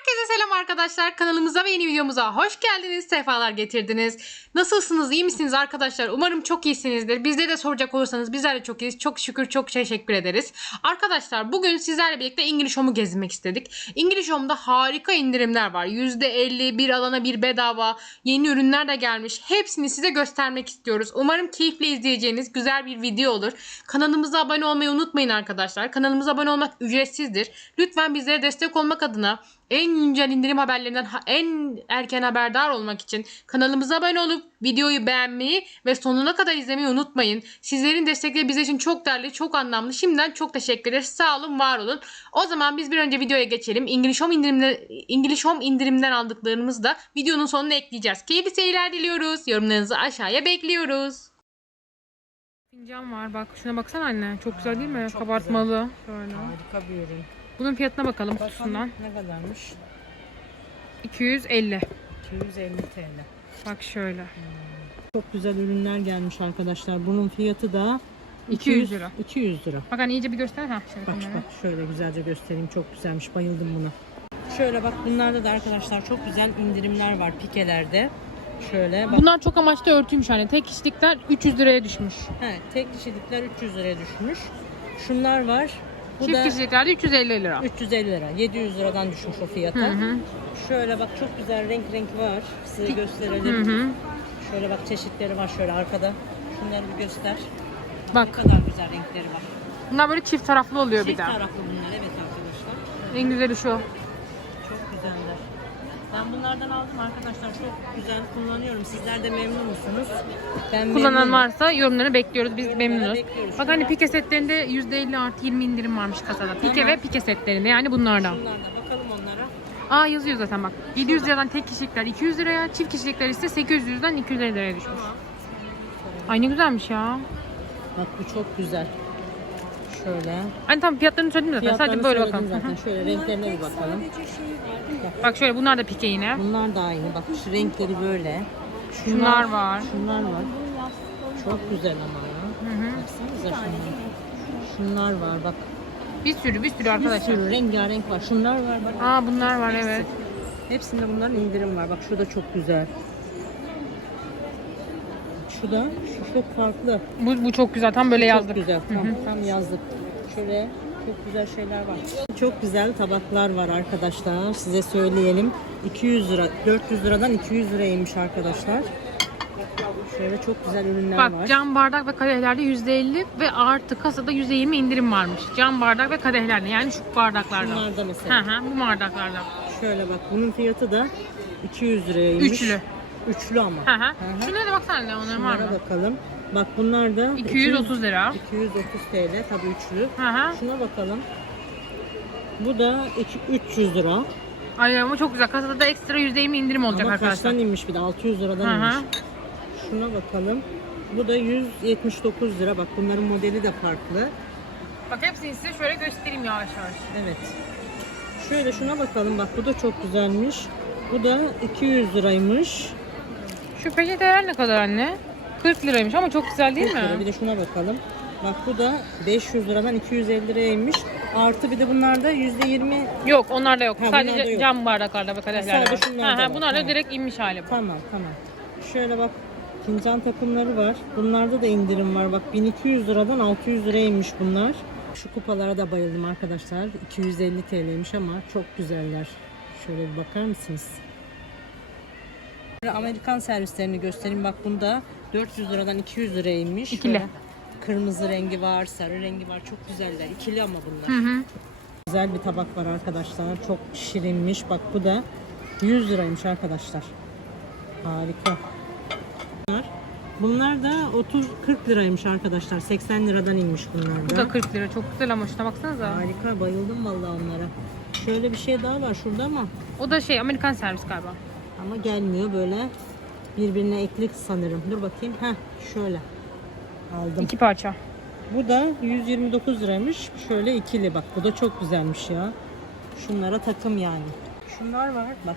Herkese selam arkadaşlar. Kanalımıza ve yeni videomuza hoş geldiniz. Sefalar getirdiniz. Nasılsınız? iyi misiniz arkadaşlar? Umarım çok iyisinizdir. Bizde de soracak olursanız bizler de çok iyiyiz. Çok şükür çok teşekkür ederiz. Arkadaşlar bugün sizlerle birlikte English Home'u gezmek istedik. English Home'da harika indirimler var. %50 bir alana bir bedava. Yeni ürünler de gelmiş. Hepsini size göstermek istiyoruz. Umarım keyifle izleyeceğiniz güzel bir video olur. Kanalımıza abone olmayı unutmayın arkadaşlar. Kanalımıza abone olmak ücretsizdir. Lütfen bizlere destek olmak adına en güncel indirim haberlerinden ha- en erken haberdar olmak için kanalımıza abone olup videoyu beğenmeyi ve sonuna kadar izlemeyi unutmayın. Sizlerin destekleri bizim için çok değerli, çok anlamlı. Şimdiden çok teşekkür ederiz. Sağ olun, var olun. O zaman biz bir önce videoya geçelim. English Home indirimde English Home indirimden aldıklarımızı da videonun sonuna ekleyeceğiz. Keyifli seyirler diliyoruz. Yorumlarınızı aşağıya bekliyoruz. Fincan var bak şuna baksana anne. Çok güzel değil mi? Çok Kabartmalı. Şöyle. Harika bir ürün. Bunun fiyatına bakalım Bakalım kutusundan. ne kadarmış? 250. 250 TL. Bak şöyle. Çok güzel ürünler gelmiş arkadaşlar. Bunun fiyatı da 200 lira. 200 lira. Bak hani iyice bir göster. Ha, şöyle Bak bak şöyle güzelce göstereyim. Çok güzelmiş. Bayıldım buna. Şöyle bak bunlarda da arkadaşlar çok güzel indirimler var pikelerde. Şöyle bak. Bunlar çok amaçlı örtüymüş hani. Tek kişilikler 300 liraya düşmüş. He, tek kişilikler 300 liraya düşmüş. Şunlar var. Bu Çift da kişilikler de 350 lira. 350 lira. 700 liradan düşmüş o fiyata. Hı hı. Şöyle bak çok güzel renk renk var. Size Hı gösterelim. hı. Şöyle bak çeşitleri var şöyle arkada. Şunları bir göster. Ne Bak kadar güzel renkleri var. bunlar böyle çift taraflı oluyor bir Çift de. taraflı bunlar evet arkadaşlar. En güzeli şu. Ben bunlardan aldım arkadaşlar. Çok güzel kullanıyorum. Sizler de memnun musunuz? Ben Kullanan memnunum. varsa yorumlarını bekliyoruz. Biz Yorumlara memnunuz. bekliyoruz. Bak hani pike setlerinde %50 artı 20 indirim varmış kasada. Pike Tamam. ve pike setlerinde yani bunlardan. Şunlar da bakalım onlara. Aa yazıyor zaten bak. 700 liradan tek kişilikler 200 liraya, çift kişilikler ise 800 liradan 250 liraya düşmüş. Ay ne güzelmiş ya. Bak bu çok güzel. Şöyle. Hani tam fiyatlarını söyledim zaten. Sadece Fiyatlarını böyle söyledim bakalım. Zaten. Şöyle renklerine bir bakalım. Bak şöyle bunlar da pike yine. Bunlar da aynı. Bak şu renkleri böyle. Şunlar var. Şunlar var. Çok güzel ama ya. Hı hı. Baksanıza şunlar. Şunlar var bak. Bir sürü bir sürü Bir arkadaşlar. sürü rengarenk var. Şunlar var bak. Aa bunlar var evet. Hepsinde bunların indirim var. Bak şu da çok güzel. Şu da şu çok farklı. Bu, bu çok güzel. Tam böyle yazdık. Çok güzel. Tam, tam yazdık. Şöyle çok güzel şeyler var. Çok güzel tabaklar var arkadaşlar. Size söyleyelim. 200 lira, 400 liradan 200 liraymış arkadaşlar. Şöyle çok güzel ürünler Bak var. cam bardak ve kadehlerde %50 ve artı kasada %20 indirim varmış. Cam bardak ve kadehlerde yani şu bardaklarda. Bunlarda Hı mesela. hı bu bardaklarda. Şöyle bak bunun fiyatı da 200 liraymış. Üçlü. Üçlü ama. Hı hı. hı. Şunlara da baksana ne onların var mı? bakalım. Bak bunlar da 230 lira. 230 TL tabii üçlü. Hı hı. Şuna bakalım. Bu da iki- 300 lira. Ay ama çok güzel. Kasada da ekstra %20 indirim olacak Ama arkadaşlar. kaçtan inmiş bir de 600 liradan Hı hı. inmiş. Şuna bakalım. Bu da 179 lira. Bak bunların modeli de farklı. Bak hepsini size şöyle göstereyim yavaş yavaş. Evet. Şöyle şuna bakalım. Bak bu da çok güzelmiş. Bu da 200 liraymış. Şu peçeteler ne kadar anne? 40 liraymış ama çok güzel değil 40 lira. Bir mi? de şuna bakalım. Bak bu da 500 liradan 250 liraya inmiş. Artı bir de bunlarda %20 Yok onlarda yok. Ha, Sadece yok. cam bardaklarda ve kadehlerde Sadece var. hı, var. bunlar da Tamam. direkt inmiş hali bu. Tamam tamam. Şöyle bak fincan takımları var. Bunlarda da indirim var. Bak 1200 liradan 600 liraya inmiş bunlar. Şu kupalara da bayıldım arkadaşlar. 250 TL'ymiş ama çok güzeller. Şöyle bir bakar mısınız? Amerikan servislerini göstereyim. Bak bunda 400 liradan 200 liraya inmiş. İkili. Şöyle Kırmızı rengi var, sarı rengi var. Çok güzeller. İkili ama bunlar. Hı hı. Güzel bir tabak var arkadaşlar. Çok şirinmiş. Bak bu da 100 liraymış arkadaşlar. Harika. Bunlar, bunlar da 30 40 liraymış arkadaşlar. 80 liradan inmiş bunlar Bu da. da 40 lira. Çok güzel ama şuna baksanıza. Harika. Bayıldım vallahi onlara. Şöyle bir şey daha var şurada ama O da şey Amerikan servis galiba. Ama gelmiyor böyle birbirine eklik sanırım. Dur bakayım. Heh şöyle. Aldım. İki parça. Bu da 129 liraymış. Şöyle ikili bak. Bu da çok güzelmiş ya. Şunlara takım yani. Şunlar var bak.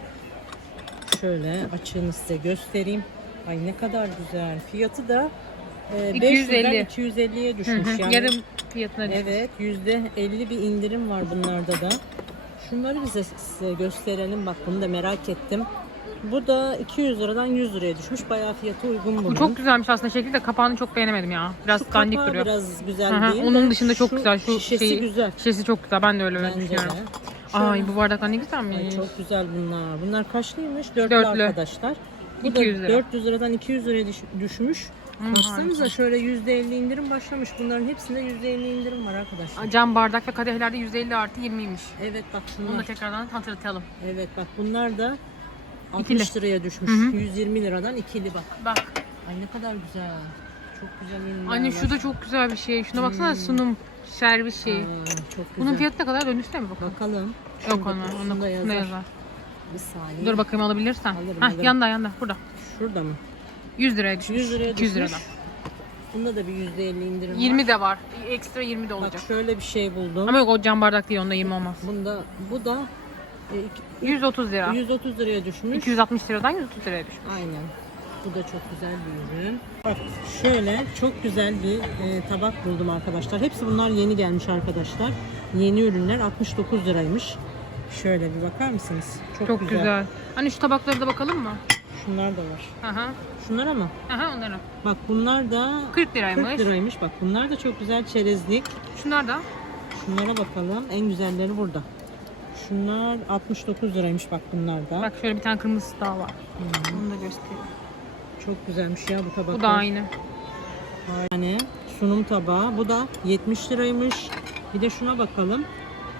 Şöyle açığını size göstereyim. Ay ne kadar güzel. Fiyatı da e, 250. 500'den 250'ye Hı düşmüş hı. yani. Yarım fiyatına düşmüş. Evet %50 bir indirim var bunlarda da. Şunları bize size gösterelim. Bak bunu da merak ettim. Bu da 200 liradan 100 liraya düşmüş. Bayağı fiyatı uygun bunun. Bu çok güzelmiş aslında şekli de kapağını çok beğenemedim ya. Biraz Şu dandik kapağı duruyor. biraz güzel Hı hı, değil Onun de dışında çok güzel. Şu şişesi şeyi- güzel. Şişesi çok güzel. Ben de öyle Bence de. düşünüyorum. Ay bu bardaklar ne güzelmiş. Ay, çok güzel bunlar. Bunlar kaçlıymış? Dörtlü, Dörtlü. arkadaşlar. Bu 200 da lira. 400 liradan 200 liraya düş- düşmüş. Hmm, Baksanıza şöyle %50 indirim başlamış. Bunların hepsinde %50 indirim var arkadaşlar. Cam bardak ve kadehlerde %50 artı 20'ymiş. Evet bak Bunu da tekrardan hatırlatalım. Evet bak bunlar da 60 İkili. liraya düşmüş. Hı hı. 120 liradan ikili bak. Bak. Ay ne kadar güzel. Çok güzel ürünler Anne şu da çok güzel bir şey. Şuna baksana sunum, servis şeyi. Aa, çok güzel. Bunun fiyatı ne kadar? Dönüşte mi bakalım? Bakalım. Yok ona. şunda Onda yazar. yazar? Bir saniye. Dur bakayım alabilirsen. Alırım, Heh, alırım. yanda yanda burada. Şurada mı? 100 liraya düşmüş. 100 liraya 200 düşmüş. liradan. Bunda da bir %50 indirim 20 var. de var. Ekstra 20 de Bak olacak. şöyle bir şey buldum. Ama yok o cam bardak değil onda 20 olmaz. Bunda bu da e, iki- 130 lira. 130 liraya düşmüş. 260 liradan 130 liraya düşmüş. Aynen. Bu da çok güzel bir ürün. Bak şöyle çok güzel bir e, tabak buldum arkadaşlar. Hepsi bunlar yeni gelmiş arkadaşlar. Yeni ürünler 69 liraymış. Şöyle bir bakar mısınız? Çok, Çok güzel. Hani şu tabaklara da bakalım mı? Şunlar da var. Aha. Şunlar ama Aha onlara. bak bunlar da 40 liraymış. 40 liraymış. Bak bunlar da çok güzel çerezlik. Şunlar da. Şunlara bakalım. En güzelleri burada. Şunlar 69 liraymış bak bunlar da. Bak şöyle bir tane kırmızısı daha var. Onu da göstereyim. Çok güzelmiş ya bu tabaklar. Bu da aynı. Yani sunum tabağı. Bu da 70 liraymış. Bir de şuna bakalım.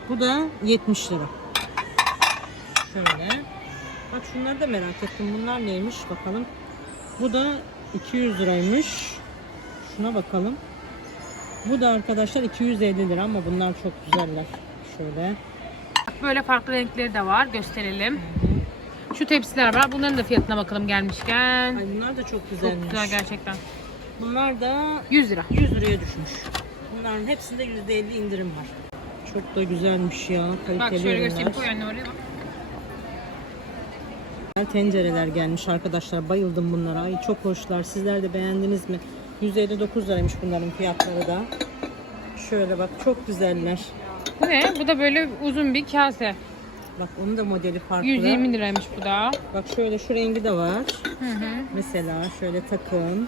Bu da 70 lira. Şöyle. Bak şunları da merak ettim. Bunlar neymiş bakalım. Bu da 200 liraymış. Şuna bakalım. Bu da arkadaşlar 250 lira ama bunlar çok güzeller. Şöyle. Böyle farklı renkleri de var. Gösterelim. Şu tepsiler var. Bunların da fiyatına bakalım gelmişken. Ay bunlar da çok Çok güzelmiş. güzel gerçekten. Bunlar da 100 lira. 100 liraya düşmüş. Bunların hepsinde %50 indirim var. Çok da güzelmiş ya. Kaliteli Bak şöyle ürünler. göstereyim. Koy anne oraya bak. Tencereler gelmiş arkadaşlar. Bayıldım bunlara. Ay çok hoşlar. Sizler de beğendiniz mi? 159 liraymış bunların fiyatları da. Şöyle bak çok güzeller. Bu ne? Bu da böyle uzun bir kase. Bak onun da modeli farklı. 120 liraymış bu da. Bak şöyle şu rengi de var. Hı hı. Mesela şöyle takım.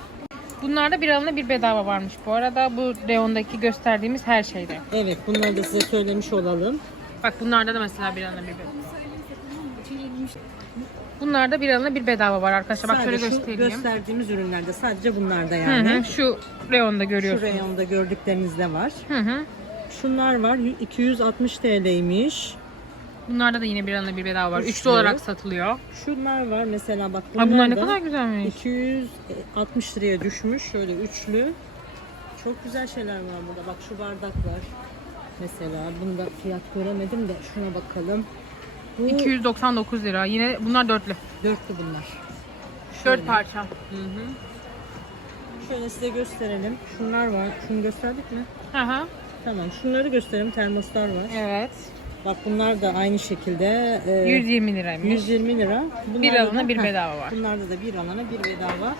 Bunlarda bir alana bir bedava varmış bu arada. Bu reyondaki gösterdiğimiz her şeyde. Evet bunları da size söylemiş olalım. Bak bunlarda da mesela bir alana bir bedava. Bunlarda bir alana bir bedava var arkadaşlar. Bak şöyle Sadece şu göstereyim. gösterdiğimiz ürünlerde sadece bunlarda Hı yani. hı, şu reyonda Şu görüyorsunuz. reyonda gördüklerinizde var. Hı hı. Şunlar var 260 TL'ymiş. Bunlarda da yine bir alana bir bedava var. Üçlü. Üçlü olarak satılıyor. Şunlar var mesela bak bunlar, Ay bunlar ne da kadar güzelmiş. 260 liraya düşmüş. Şöyle üçlü. Çok güzel şeyler var burada. Bak şu bardaklar. Mesela bunda fiyat göremedim de şuna bakalım. Bu 299 lira. Yine bunlar dörtlü. dörtlü bunlar. Şöyle. Dört parça. Hı hı. Şöyle size gösterelim. Şunlar var. Şunu gösterdik mi? Hı hı. Tamam. Şunları gösterelim. Termoslar var. Evet. Bak bunlar da aynı şekilde. e, 120 liraymış. 120 lira. Bir Bunlarda alana da- bir bedava var. Bunlarda da bir alana bir bedava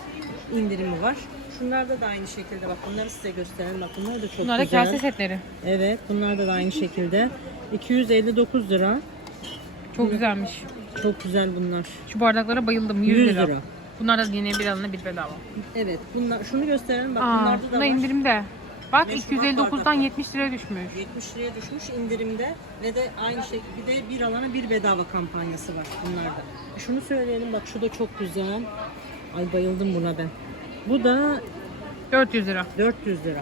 indirimi var. Şunlarda da aynı şekilde bak bunları size gösterelim. Bak bunlar da çok Bunlar da güzel. kase setleri. Evet bunlarda da aynı şekilde. 259 lira. Çok güzelmiş. Çok güzel bunlar. Şu bardaklara bayıldım. 100, 100 lira. lira. Bunlar da yine bir alana bir bedava. Evet bunlar şunu gösterelim bak Aa, bunlarda da bunda var. indirimde. Bak Meşrubat 259'dan bardaklar. 70 liraya düşmüş. 70 liraya düşmüş indirimde ve de aynı şey bir alana bir bedava kampanyası var bunlarda. Şunu söyleyelim bak şu da çok güzel. Ay bayıldım buna ben. Bu da 400 lira. 400 lira.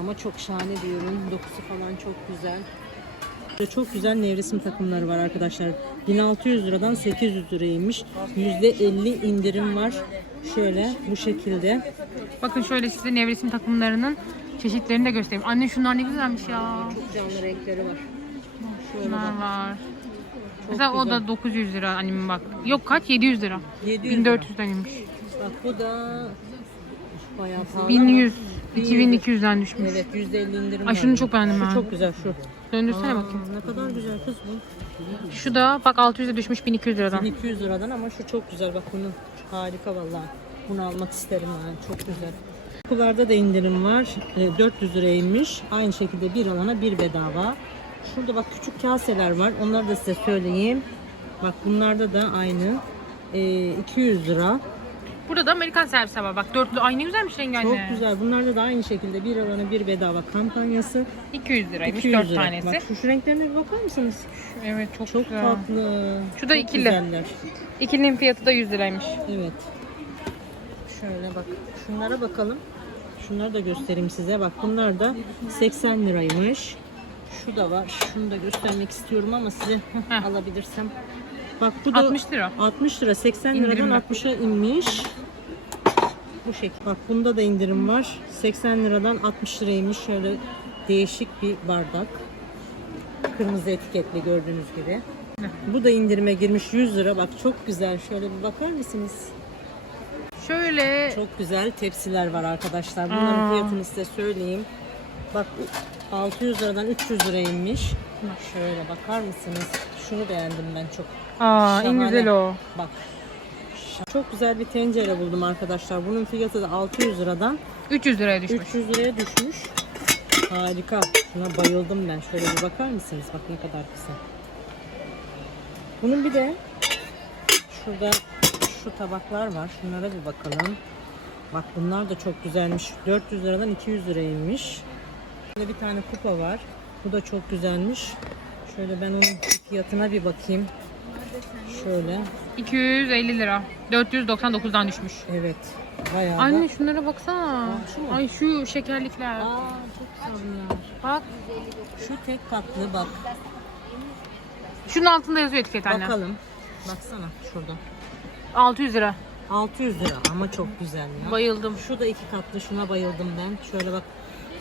Ama çok şahane bir ürün. Dokusu falan çok güzel. Çok güzel nevresim takımları var arkadaşlar. 1600 liradan 800 liraymış. %50 indirim var. Şöyle bu şekilde. Bakın şöyle size nevresim takımlarının çeşitlerini de göstereyim. Anne şunlar ne güzelmiş ya. Canlı renkleri var. Şöyle Bunlar bak. var. Mesela o güzel. da 900 lira annemin bak. Yok kaç? 700 lira. 700 lira. 1400'den inmiş. Bak bu da bayağı pahalı 1100. ama 2200'den düşmüş. Evet %50 indirim Ay var. şunu çok beğendim Şu ben. çok güzel şu. Döndürsene bakayım. Ne kadar güzel kız bu. Şu da bak 600'e düşmüş 1200 liradan. 1200 liradan ama şu çok güzel bak bunun harika vallahi. Bunu almak isterim yani çok güzel. Kularda da indirim var. E, 400 liraymış. Aynı şekilde bir alana bir bedava. Şurada bak küçük kaseler var. Onları da size söyleyeyim. Bak bunlarda da aynı. Ee, 200 lira. Burada da Amerikan servisi var. Bak dörtlü. Ay ne güzelmiş rengi Çok güzel. Bunlarda da aynı şekilde bir alana bir bedava kampanyası. 200 liraymış 200 dört lira. tanesi. Bak şu, şu renklerine bir bakar mısınız? Evet çok, Çok güzel. tatlı. Şu da Çok ikili. güzeller. İkilinin fiyatı da 100 liraymış. Evet. Şöyle bak. Şunlara bakalım. Şunları da göstereyim size. Bak bunlar da 80 liraymış. Şu da var. Şunu da göstermek istiyorum ama size alabilirsem. Bak bu da 60 lira. 60 lira 80 İndirimli. liradan 60'a inmiş. Bu şekil. Bak bunda da indirim var. 80 liradan 60 liraymış. Şöyle değişik bir bardak. Kırmızı etiketli gördüğünüz gibi. Bu da indirime girmiş 100 lira. Bak çok güzel. Şöyle bir bakar mısınız? Şöyle Çok güzel tepsiler var arkadaşlar. Bunların fiyatını size söyleyeyim. Bak 600 liradan 300 liraya inmiş. Şöyle bakar mısınız? Şunu beğendim ben çok. Aa en Şahane. güzel o. Bak. Çok güzel bir tencere buldum arkadaşlar. Bunun fiyatı da 600 liradan 300 liraya düşmüş. 300 liraya düşmüş. Harika. Şuna bayıldım ben. Şöyle bir bakar mısınız? Bak ne kadar güzel. Bunun bir de şurada şu tabaklar var. Şunlara bir bakalım. Bak bunlar da çok güzelmiş. 400 liradan 200 liraymış. Burada bir tane kupa var. Bu da çok güzelmiş. Şöyle ben onun fiyatına bir bakayım. Şöyle. 250 lira. 499'dan düşmüş. Evet. Bayağı da- Anne şunlara baksana. şu mu? Ay şu şekerlikler. Aa çok güzel. Bak. Şu tek katlı bak. Şunun altında yazıyor etiket anne. Bakalım. Baksana şurada. 600 lira. 600 lira ama çok güzel ya. Bayıldım. Şu da iki katlı şuna bayıldım ben. Şöyle bak.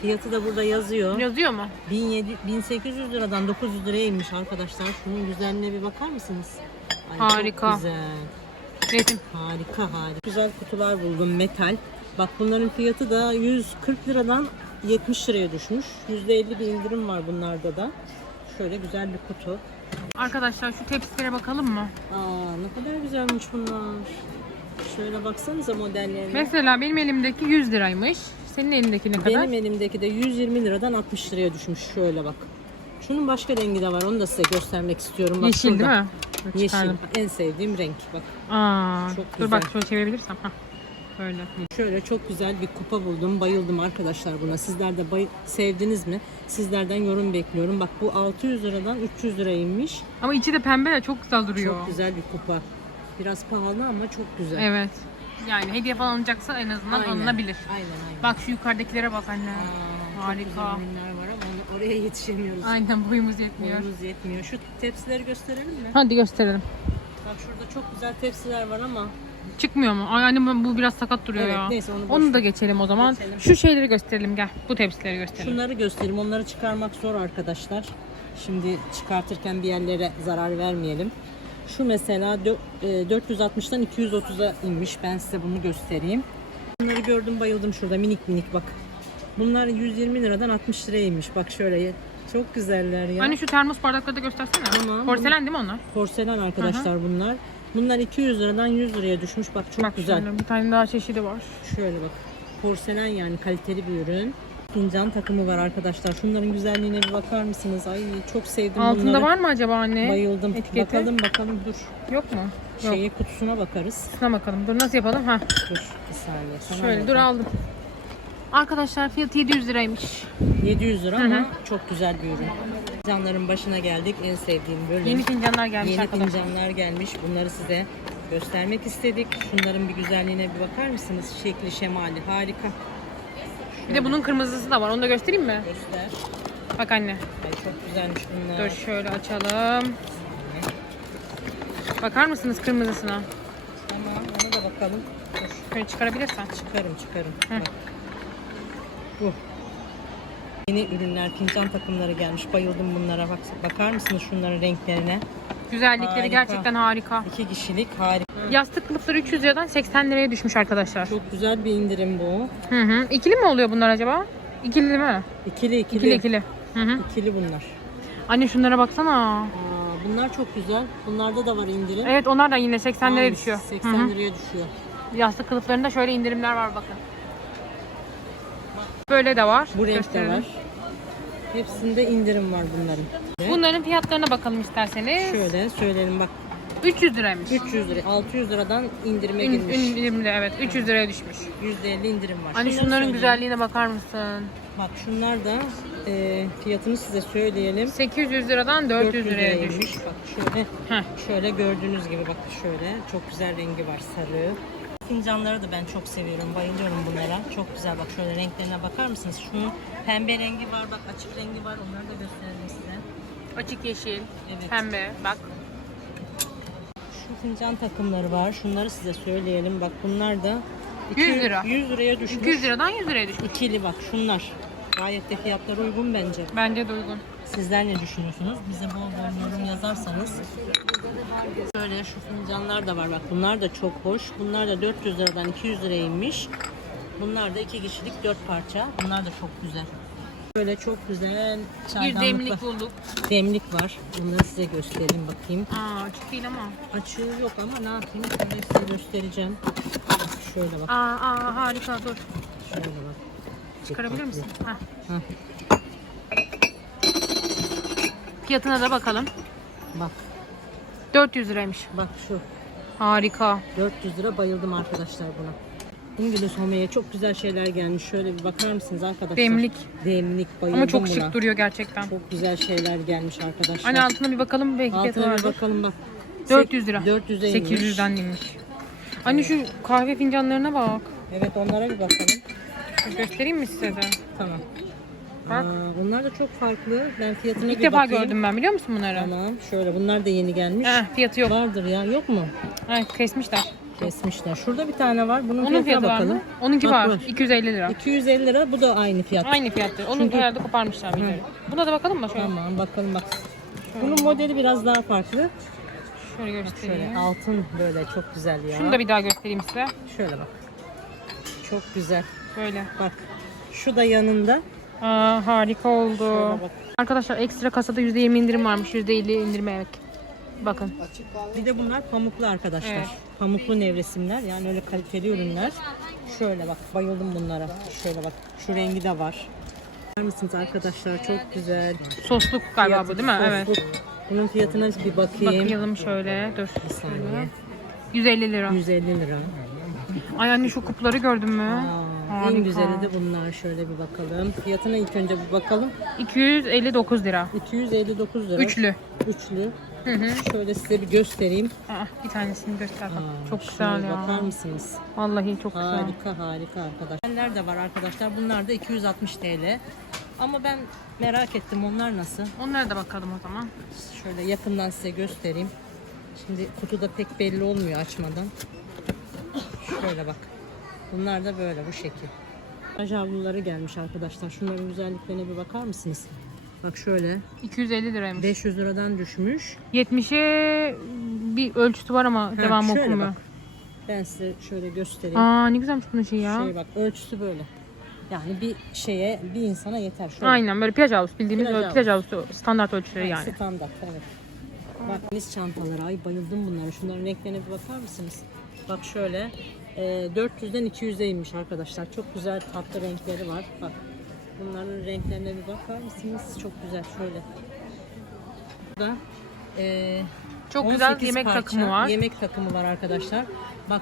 Fiyatı da burada yazıyor. Yazıyor mu? 1700 1800 liradan 900 liraya inmiş arkadaşlar. Şunun güzelliğine bir bakar mısınız? Ay, Harika. Çok güzel. Resim. Harika harika. Güzel kutular buldum metal. Bak bunların fiyatı da 140 liradan 70 liraya düşmüş. %50 bir indirim var bunlarda da. Şöyle güzel bir kutu. Arkadaşlar şu tepsilere bakalım mı? Aa ne kadar güzelmiş bunlar. Şöyle baksanıza modellerine. Mesela benim elimdeki 100 liraymış. Senin elindeki ne kadar? Benim elimdeki de 120 liradan 60 liraya düşmüş. Şöyle bak. Şunun başka rengi de var. Onu da size göstermek istiyorum. Bak Yeşil şurada. değil mi? Yeşil. çıkardım. En sevdiğim renk. Bak. Aa, Çok dur güzel. bak şöyle çevirebilirsem. Hah. Böyle. Şöyle çok güzel bir kupa buldum. Bayıldım arkadaşlar buna. Sizler de bay- sevdiniz mi? Sizlerden yorum bekliyorum. Bak bu 600 liradan 300 liraya inmiş. Ama içi de pembe ya çok güzel duruyor. Çok güzel bir kupa. Biraz pahalı ama çok güzel. Evet. Yani hediye falan alınacaksa en azından Aynen. alınabilir. Aynen aynen. Bak şu yukarıdakilere bak anne. Aa, çok Harika. güzel ürünler var ama oraya yetişemiyoruz. Aynen boyumuz yetmiyor. Boyumuz yetmiyor. Şu tepsileri gösterelim mi? Hadi gösterelim. Bak şurada çok güzel tepsiler var ama Çıkmıyor mu? Ay anne bu biraz sakat duruyor Evet, ya. neyse onu boş Onu da ver. geçelim o zaman. Geçelim. Şu şeyleri gösterelim gel. Bu tepsileri gösterelim. şunları göstereyim. Onları çıkarmak zor arkadaşlar. Şimdi çıkartırken bir yerlere zarar vermeyelim. Şu mesela dö- e, 460'tan 230'a inmiş. Ben size bunu göstereyim. Bunları gördüm bayıldım şurada minik minik bak. Bunlar 120 liradan 60 liraya inmiş. Bak şöyle çok güzeller ya. Anne şu termos bardakları da göstersene. Tamam. Porselen değil mi onlar? Porselen arkadaşlar bunlar. Bunlar 200 liradan 100 liraya düşmüş. Bak çok Bak güzel. şöyle bir tane daha çeşidi var. Şöyle bak. Porselen yani kaliteli bir ürün. Fincan takımı var arkadaşlar. Şunların güzelliğine bir bakar mısınız? Ay çok sevdim Altında bunları. var mı acaba anne? Bayıldım. Etiketi? Bakalım bakalım dur. Yok mu? Yok. Şeye kutusuna bakarız. Şuna bakalım. Dur nasıl yapalım? Ha. Dur bir saniye. Tamam Şöyle dur aldım. Arkadaşlar fiyatı 700 liraymış. 700 lira Hı hı. ama çok güzel bir ürün. Fincanların başına geldik. En sevdiğim bölüm. Yeni fincanlar gelmiş Yeni arkadaşlar. fincanlar gelmiş. Bunları size göstermek istedik. Şunların bir güzelliğine bir bakar mısınız? Şekli şemali harika. Bir de bunun kırmızısı da var. Onu da göstereyim mi? Göster. Bak anne. Ay çok güzelmiş bunlar. Dur şöyle açalım. Bakar mısınız kırmızısına? Tamam ona da bakalım. Dur. Şöyle çıkarabilirsen. Çıkarım çıkarım. Hı. Bak. Bu. Yeni ürünler, fincan takımları gelmiş. Bayıldım bunlara. Bak, bakar mısınız şunların renklerine? Güzellikleri Harika. gerçekten harika. İki kişilik harika. Yastık kılıfları 300 liradan 80 liraya düşmüş arkadaşlar. Çok güzel bir indirim bu. Hı hı. İkili mi oluyor bunlar acaba? İkili değil mi? İkili ikili. İkili ikili. Hı hı. İkili bunlar. Anne şunlara baksana. Aa, bunlar çok güzel. Bunlarda da var indirim. Evet onlar da yine 80 liraya düşüyor. 80 Hı hı. liraya düşüyor. Yastık kılıflarında şöyle indirimler var bakın. Böyle de var. Bu renk de Gösterelim. var. Hepsinde indirim var bunların. Bunların fiyatlarına bakalım isterseniz. Şöyle söyleyelim bak 300 liraymış. 300 lira 600 liradan indirime İn- girmiş. indirimli evet 300 liraya düşmüş. %50 indirim var. Hani Şunları şunların söyleyeyim. güzelliğine bakar mısın? Bak şunlar da e, fiyatını size söyleyelim. 800 liradan 400 liraya liraymış. düşmüş. Bak şöyle Heh. şöyle gördüğünüz gibi bak şöyle çok güzel rengi var sarı. Fincanları da ben çok seviyorum. Bayılıyorum bunlara. Çok güzel bak şöyle renklerine bakar mısınız? Şunun pembe rengi var bak açık rengi var. Onları da gösterelim size. Açık yeşil, Evet. pembe bak. Şu fincan takımları var. Şunları size söyleyelim. Bak bunlar da 100 lira. 100 liraya düşmüş. 200 liradan 100 liraya düşmüş. İkili bak şunlar. Gayet de fiyatları uygun bence. Bence de uygun. Sizler ne düşünüyorsunuz? Bize bol bol yorum yazarsanız. Şöyle şu fincanlar da var bak. Bunlar da çok hoş. Bunlar da 400 liradan 200 liraya inmiş. Bunlar da iki kişilik 4 parça. Bunlar da çok güzel. Böyle çok güzel Bir çaydanlıklar. demlik bulduk. Demlik var. Bunları size göstereyim bakayım. Aa açık değil ama. Açığı yok ama ne yapayım? Şöyle size göstereceğim. Şöyle bak. Aa, aa harika dur. Şöyle bak. Çıkarabilir misin? Heh. Hah. Fiyatına da bakalım. Bak 400 liraymış. bak şu. Harika. 400 lira bayıldım arkadaşlar buna. İngiliz Home'ye çok güzel şeyler gelmiş. Şöyle bir bakar mısınız arkadaşlar? Demlik. Demlik bayıldım Ama çok buna. şık duruyor gerçekten. Çok güzel şeyler gelmiş arkadaşlar. Hani altına bir bakalım belki fiyatı Altına bir vardır. bakalım bak. 400 lira. 400'e inmiş. 800'den inmiş. Hani şu kahve fincanlarına bak. Evet onlara bir bakalım. Göstereyim mi size de? Tamam. Bak. Aa, onlar da çok farklı. Ben fiyatına İlk bir defa bakayım. gördüm ben biliyor musun bunları? Tamam. Şöyle bunlar da yeni gelmiş. Heh, fiyatı yok. Vardır ya. Yok mu? Ay, kesmişler. Kesmişler. Şurada bir tane var. Bunun Onun fiyatına fiyatı var bakalım. mı? Onunki Bak, var. var. 250 lira. 250 lira. Bu da aynı fiyat. Aynı fiyattır. Onu Çünkü- herhalde koparmışlar bir Buna da bakalım mı şöyle? Tamam bakalım bak. Bunun modeli biraz daha farklı. Şöyle göstereyim. Şöyle altın böyle çok güzel ya. Şunu da bir daha göstereyim size. Şöyle bak. Çok güzel. Böyle. Bak. Şu da yanında. Aa, harika oldu. Arkadaşlar ekstra kasada %20 indirim varmış. %50 indirime evet. Bakın. Bir de bunlar pamuklu arkadaşlar. Evet. Pamuklu nevresimler. Yani öyle kaliteli ürünler. Şöyle bak. Bayıldım bunlara. Şöyle bak. Şu rengi de var. Bakar mısınız arkadaşlar? Çok güzel. Sosluk galiba Fiyatı bu değil mi? Evet. sosluk. Bunun fiyatına bir bakayım. Bakayım şöyle. Dur. Bir saniye. 150 lira. 150 lira. Ay anne şu kupları gördün mü? Aa, Harika. en güzeli de bunlar. Şöyle bir bakalım. Fiyatına ilk önce bir bakalım. 259 lira. 259 lira. Üçlü. Üçlü. Hı hı. Şöyle size bir göstereyim. Aa, bir tanesini göster bak. Aa, çok güzel bir Bakar ya. mısınız? Vallahi çok güzel. Harika harika arkadaşlar. Neler de var arkadaşlar. Bunlar da 260 TL. Ama ben merak ettim onlar nasıl? Onlara da bakalım o zaman. Şöyle yakından size göstereyim. Şimdi kutuda pek belli olmuyor açmadan. Şöyle bak. Bunlar da böyle bu şekil. Aj havluları gelmiş arkadaşlar. Şunların güzelliklerine bir bakar mısınız? Bak şöyle 250 liraymış. 500 liradan düşmüş. 70'e bir ölçüsü var ama Ha, devamı şöyle bak. Ben size şöyle göstereyim. Aa ne güzelmiş bunun şeyi ya. Şey bak ölçüsü böyle. Yani bir şeye bir insana yeter. Şöyle. Aynen böyle plaj havlusu bildiğimiz Plaj plaj havlusu standart ölçüleri Yani. yani. Standart evet. Bak deniz çantaları ay bayıldım bunlara. Şunların renklerine bir bakar mısınız? Bak şöyle 400'den 200'e inmiş arkadaşlar. Çok güzel tatlı renkleri var. Bak bunların renklerine bir bakar mısınız? Çok güzel şöyle. Burada e, Çok güzel 18 yemek parça takımı var. Yemek takımı var arkadaşlar. Bak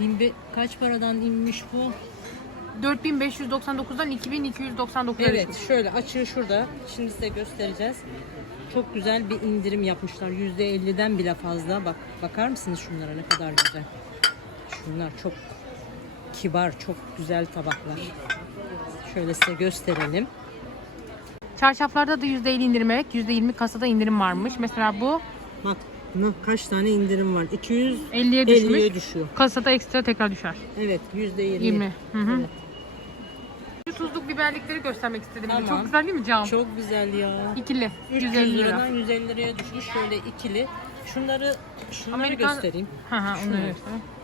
bin kaç paradan inmiş bu? 4599'dan 2299 lira Evet düşmüş. şöyle açığı şurada. Şimdi size göstereceğiz. Çok güzel bir indirim yapmışlar. %50'den bile fazla. Bak bakar mısınız şunlara ne kadar güzel. Şunlar çok kibar, çok güzel tabaklar. Şöyle size gösterelim. Çarşaflarda da %50 indirim evet. %20 kasada indirim varmış. Mesela bu Bak ne- kaç tane indirim var? 200 50'ye düşmüş. 50'ye düşüyor. Kasada ekstra tekrar düşer. Evet %20. 20. Hı hı. Evet. Şu tuzluk biberlikleri göstermek istedim. Tamam. Çok güzel değil mi Cam? Çok güzel ya. İkili. 300 150 lira. liradan 150 liraya düşmüş. Şöyle ikili. Şunları şunları Amerikan- göstereyim. Ha ha onu Şunu.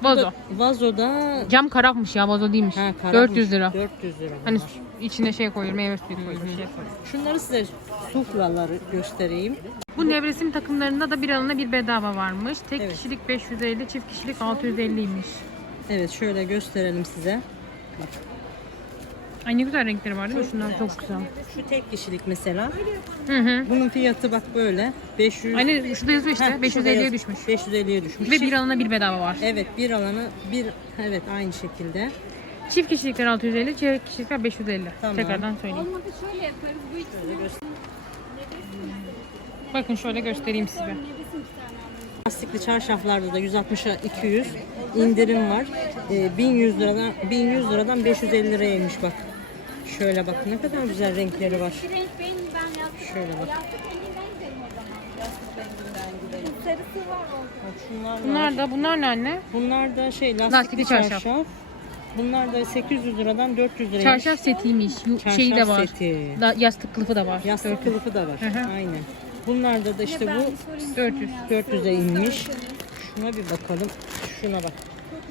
Vazo. Vazoda Cam karafmış ya vazo değilmiş. Ha, kararmış. 400 lira. 400 lira. Hani bunlar. içine şey koyuyor, meyve suyu koyuyor, şey koyuyor. Şunları size sufraları göstereyim. Bu nevresim takımlarında da bir alana bir bedava varmış. Tek Evet. kişilik 550, çift kişilik 650'ymiş. Evet şöyle gösterelim size. Bak. Ay ne güzel renkleri var değil mi? Şunlar çok güzel. Şu tek kişilik mesela. Hı hı. Bunun fiyatı bak böyle. 500. Aynı şurada yazıyor işte. Heh, şurada 550'ye yaz- düşmüş. 550'ye düşmüş. Ve bir alana bir bedava var. Evet bir alanı bir evet aynı şekilde. Çift kişilikler 650, çift kişilikler 550. Tamam. Tekrardan söyleyeyim. Bakın şöyle göstereyim size. Lastikli çarşaflarda da 160'a 200 indirim var. Ee, 1100 liradan 1100 liradan 550 liraya inmiş bak. Şöyle bak ne kadar güzel renkleri var. renk benim ben yaptım. Şöyle bak. Yastık renginden gidelim o zaman. Yastık renginden gidelim. Sarısı var orada. Bak şunlar var. Bunlar da bunlar ne anne? Bunlar da şey lastikli, Lastikli çarşaf. çarşaf. Bunlar da 800 liradan 400 liraya. Çarşaf setiymiş. Yu- Çarşaf şeyi de var. seti. Da, yastık kılıfı da var. Yastık kılıfı da var. Hı. Aynen. Bunlarda da işte bu 400. 400'e inmiş. Şuna bir bakalım. Şuna bak.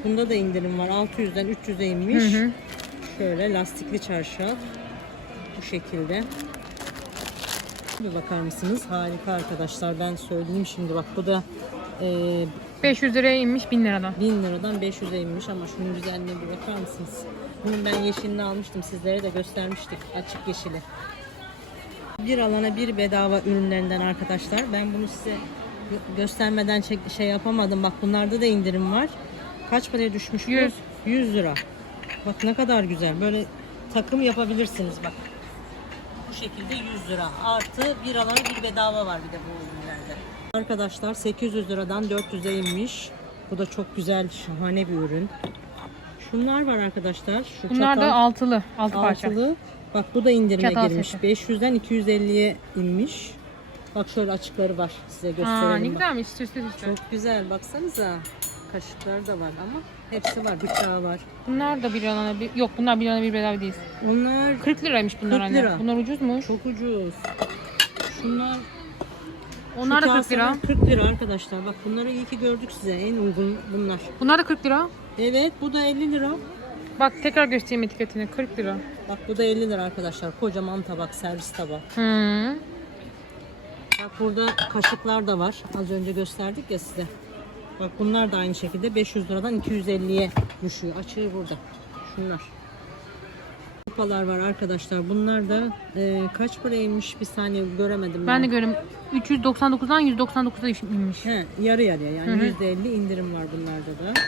Bunda da indirim var. 600'den 300'e inmiş. Hı hı. Şöyle lastikli çarşaf. Bu şekilde. Bir bakar mısınız? Harika arkadaşlar. Ben söyleyeyim şimdi bak bu da e, 500 liraya inmiş 1000 liradan. 1000 liradan 500'e inmiş ama şunun güzelliğine bir bakar mısınız? Bunun ben yeşilini almıştım. Sizlere de göstermiştik. Açık yeşili. Bir alana bir bedava ürünlerinden arkadaşlar. Ben bunu size gö- göstermeden şey yapamadım. Bak bunlarda da indirim var. Kaç paraya düşmüş bu? 100. 100 lira. Bak ne kadar güzel. Böyle takım yapabilirsiniz bak. Bu şekilde 100 lira. Artı bir alana bir bedava var bir de bu ürünlerde. Arkadaşlar 800 liradan 400'e inmiş. Bu da çok güzel, şahane bir ürün. Şunlar var arkadaşlar. Şu Bunlar da çatal altılı. Altı parça. altılı. Bak bu da indirime Çatal girmiş. seti. 500'den 250'ye inmiş. Bak şöyle açıkları var. Size gösterelim. Aa ne güzelmiş. Süslü süslü. Çok güzel. Baksanıza. Kaşıkları da var ama hepsi var. Bıçağı var. Bunlar da bir alana bir... Yok bunlar bir alana bir bedava değil. Onlar 40 liraymış bunlar 40 anne. lira. Bunlar ucuzmuş. çok ucuz. Şunlar Onlar şu da 40 lira. kaseler 40 lira arkadaşlar. Bak bunları iyi ki gördük size. En uygun bunlar. Bunlar da 40 lira. Evet bu da 50 lira. Bak tekrar göstereyim etiketini. 40 lira. Bak bu da 50 lira arkadaşlar. Kocaman tabak, servis tabağı. Hı. Bak burada kaşıklar da var. Az önce gösterdik ya size. Bak bunlar da aynı şekilde 500 liradan 250'ye düşüyor. Açığı burada. Şunlar. Kupalar var arkadaşlar. Bunlar da e, kaç paraymış bir saniye göremedim. Ben de görüyorum. 399'dan 199'a inmiş. He, yarı yarıya yani Hı hı. %50 indirim var bunlarda da.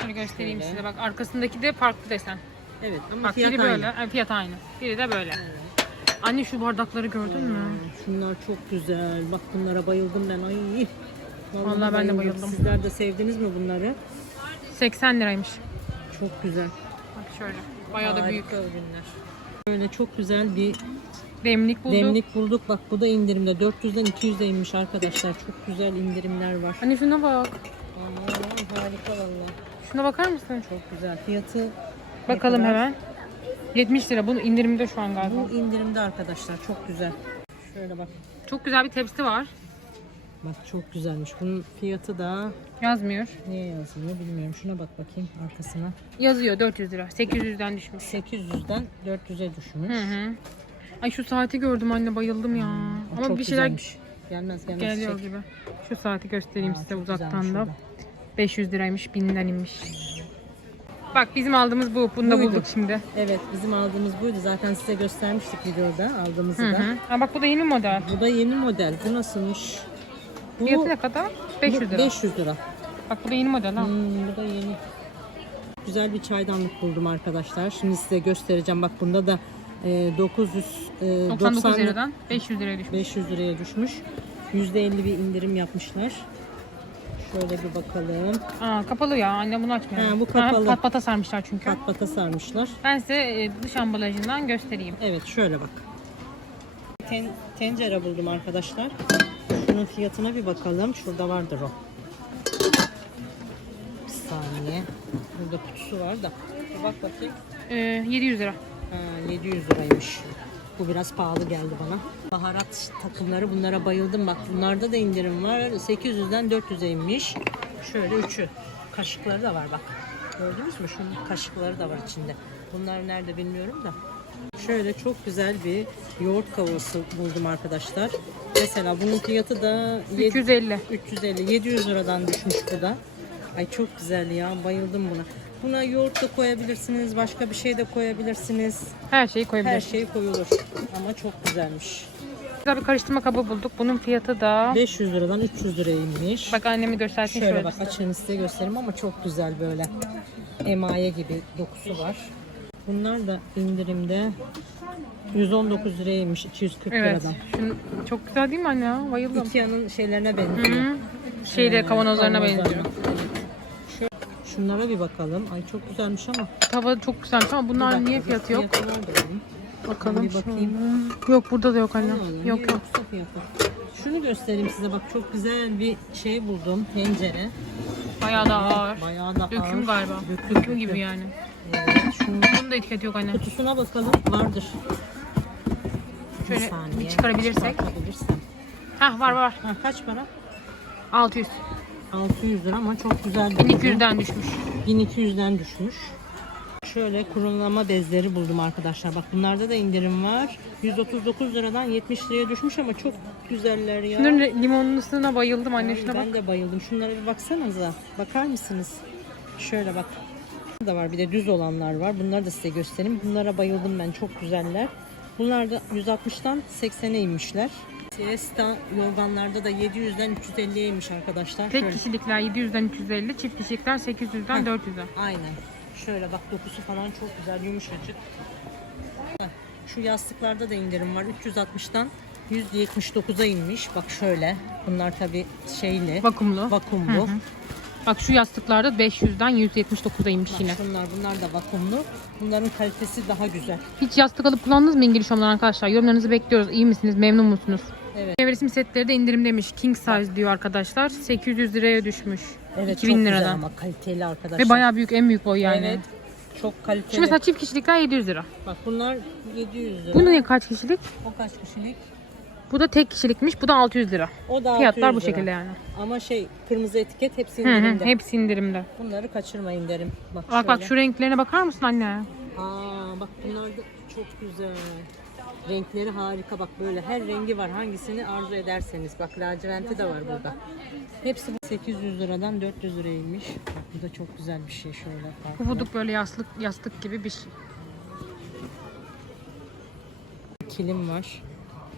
Şöyle göstereyim Şöyle. size. Bak arkasındaki de farklı desen. Evet ama Bak fiyat biri aynı. böyle. ha, Fiyat aynı. Biri de böyle. Anne şu bardakları gördün mü? Şunlar çok güzel. Bak bunlara bayıldım ben. Ay. Vallahi ben de bayıldım. Sizler de sevdiniz mi bunları? 80 liraymış. Çok güzel. Bak şöyle. Bayağı da büyük. Ürünler. Böyle çok güzel bir Demlik bulduk. demlik bulduk. Bak bu da indirimde. 400'den 200'e inmiş arkadaşlar. Çok güzel indirimler var. Anne şuna bak. Aman harika valla. Şuna bakar mısın? Çok güzel. Fiyatı Bakalım kadar? hemen. 70 lira. Bunun indirimde şu an galiba. bu indirimde arkadaşlar. Çok güzel. Şöyle bak. Çok güzel bir tepsi var. Bak çok güzelmiş. Bunun fiyatı da Yazmıyor. niye yazmıyor bilmiyorum. Şuna bak bakayım arkasına. Yazıyor 400 lira. 800'den düşmüş. 800'den 400'e düşmüş. Hı hı. Ay şu saati gördüm anne bayıldım ya. O Ama çok bir şeyler güzelmiş. Gelmez gelmez. geliyor çek. gibi. Şu saati göstereyim Aa, size çok uzaktan güzelmiş da. o da. 500 liraymış 1000'den inmiş. Bak bizim aldığımız bu. Bunu da Buydu. bulduk şimdi. Evet bizim aldığımız buydu. Zaten size göstermiştik videoda aldığımızı Hı da. hı. Ha bak bu da yeni model. Bu da yeni model. Bu nasılmış? Fiyatı ne kadar? 500 lira. 500 lira. Bak bu da yeni model ha. Hmm, bu da yeni. Güzel bir çaydanlık buldum arkadaşlar. Şimdi size göstereceğim. Bak bunda da e, 900 e, 99 90 liradan 500 liraya düşmüş. 500 liraya düşmüş. %50 bir indirim yapmışlar. Şöyle bir bakalım. Aa kapalı ya anne bunu açmıyor. Ha, bu kapalı. pat pata sarmışlar çünkü. Pat pata sarmışlar. Ben size e, dış ambalajından göstereyim. Evet şöyle bak. Ten, tencere buldum arkadaşlar. Şunun fiyatına bir bakalım. Şurada vardır o. Bir saniye. Burada kutusu var da. Bir bak bakayım. Ee, 700 lira. Ha, 700 liraymış. Bu biraz pahalı geldi bana. Baharat takımları bunlara bayıldım. Bak bunlarda da indirim var. 800'den 400'e inmiş. Şöyle üçü. Kaşıkları da var bak. Gördünüz mü? Şunun kaşıkları da var içinde. Bunlar nerede bilmiyorum da. Şöyle çok güzel bir yoğurt kavanozu buldum arkadaşlar. Mesela bunun fiyatı da yed- 350. 350 700 liradan düşmüş bu da. Ay çok güzel ya bayıldım buna. Buna yoğurt da koyabilirsiniz, başka bir şey de koyabilirsiniz. Her şeyi Her koyabiliriz. şey koyulur. Ama çok güzelmiş. Güzel bir karıştırma kabı bulduk. Bunun fiyatı da 500 liradan 300 liraya inmiş. bak annemi göstersin Şöyle şöyle. bak açığını size göstereyim ama çok güzel böyle. Emaye gibi dokusu var. Bunlar da indirimde 119 liraymış 240 Evet. liradan. Şunu, çok güzel değil mi anne ya? Bayıldım. Ikea'nın şeylerine benziyor. Hı. Şeyde Ee, kavanozlarına kavanozlarına. benziyor. Şu- Şunlara bir bakalım. Ay çok güzelmiş ama. Tava çok güzelmiş ama bunlar dakika, niye fiyatı yok? Bakalım. Bir bakayım. şöyle. Yok burada da yok anne. Niye Yok yok. Şunu göstereyim size bak çok güzel bir şey buldum tencere. Bayağı da ağır. Bayağı da Döküm ağır. galiba. Döküm, Döküm gibi döküm. yani. Bunun da etiketi yok anne. kutusuna bakalım vardır. Şöyle bir çıkarabilirsek. Çıkartabilirsem. Hah var var. Ha, kaç para? 600. 600 lira ama çok güzel. ürün. 1200'den düşmüş. 1200'den düşmüş. Şöyle kurulama bezleri buldum arkadaşlar. Bak bunlarda da indirim var. 139 liradan 70 liraya düşmüş ama çok güzeller ya. Şunların limonlusuna bayıldım anne şuna bak. Ben de bayıldım. Şunlara bir baksanıza. Bakar mısınız? Şöyle bak. Da var bir de düz olanlar var. Bunları da size göstereyim. Bunlara bayıldım ben. Çok güzeller. Bunlar da 160'tan 80'e inmişler. Siesta yorganlarda da 700'den 350'ye inmiş arkadaşlar. Tek Şöyle. kişilikler 700'den 350, çift kişilikler 800'den 400'e. Aynen. Şöyle bak dokusu falan çok güzel yumuşacık. Şu yastıklarda da indirim var. 360'tan 179'a inmiş. Bak şöyle. Bunlar tabi şeyli. Vakumlu. Vakumlu. Bak şu yastıklarda 500'den 179'a inmiş Bak yine. şunlar bunlar da vakumlu. Bunların kalitesi daha güzel. Hiç yastık alıp kullandınız mı İngiliz Home'dan arkadaşlar? Yorumlarınızı bekliyoruz. İyi misiniz? Memnun musunuz? Evet. Nevresim setleri de indirimdemiş. King size diyor arkadaşlar. 800 liraya düşmüş. Evet 2000 çok güzel liradan. ama kaliteli arkadaşlar. Ve bayağı büyük, en büyük boy yani. Evet. Çok kaliteli. Şu mesela çift kişilikler 700 lira. Bak bunlar 700 lira. Bu ne kaç kişilik? O kaç kişilik? Bu da tek kişilikmiş. Bu da 600 lira. O da Fiyatlar bu 600 lira. şekilde yani. Ama şey kırmızı etiket hepsi Hı hı, indirimde. hepsi indirimde. Bunları kaçırmayın derim. Bak, Bak bak şöyle. şu renklerine bakar mısın anne? Aa bak bunlar da çok güzel. Renkleri harika bak böyle her rengi var hangisini arzu ederseniz. Bak laciventi de var burada. Hepsi bu 800 liradan 400 liraymış. Bak bu da çok güzel bir şey şöyle. farklı. Pufuduk böyle yastık yastık gibi bir şey. Kilim var.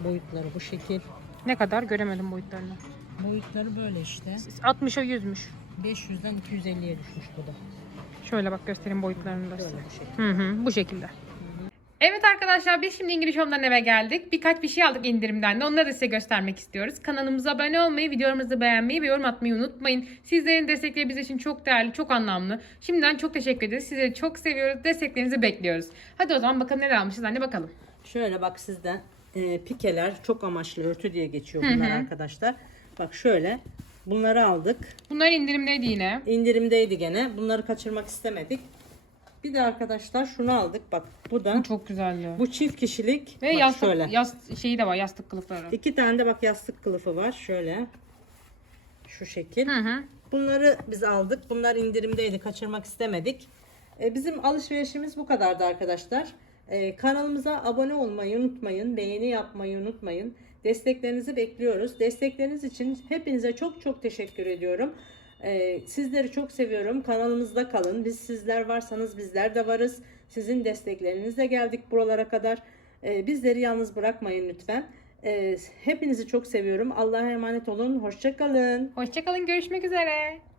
Boyutları bu şekil. Ne kadar göremedim boyutlarını. Boyutları böyle işte. 60'a 100'müş. 500'den 250'ye düşmüş bu da. Şöyle bak göstereyim boyutlarını da size. Bu şekil. Hı hı, bu şekilde. Evet arkadaşlar biz şimdi İngiliz Home'dan eve geldik. Birkaç bir şey aldık indirimden de onları da size göstermek istiyoruz. Kanalımıza abone olmayı, videolarımızı beğenmeyi ve yorum atmayı unutmayın. Sizlerin destekleri bizim için çok değerli, çok anlamlı. Şimdiden çok teşekkür ederiz. Sizleri çok seviyoruz. Desteklerinizi bekliyoruz. Hadi o zaman bakalım neler almışız anne bakalım. Şöyle bak sizden e, pikeler çok amaçlı örtü diye geçiyor bunlar arkadaşlar. Bak şöyle bunları aldık. Bunlar indirimdeydi yine. İndirimdeydi gene. Bunları kaçırmak istemedik. Bir de arkadaşlar şunu aldık. Bak bu da Bu çok güzeldi. bu çift kişilik. Ve bak yastık, şöyle. yast şeyi de var yastık kılıfları. İki tane de bak yastık kılıfı var. Şöyle. Şu şekil. Hı hı. Bunları biz aldık. Bunlar indirimdeydi. Kaçırmak istemedik. E, bizim alışverişimiz bu kadardı arkadaşlar. E, kanalımıza abone olmayı unutmayın. Beğeni yapmayı unutmayın. Desteklerinizi bekliyoruz. Destekleriniz için hepinize çok çok teşekkür ediyorum. E, sizleri çok seviyorum. Kanalımızda kalın. Biz sizler varsanız bizler de varız. Sizin desteklerinizle geldik buralara kadar. E, bizleri yalnız bırakmayın lütfen. Hepinizi çok seviyorum. Allah'a emanet olun. Hoşçakalın. Hoşçakalın görüşmek üzere.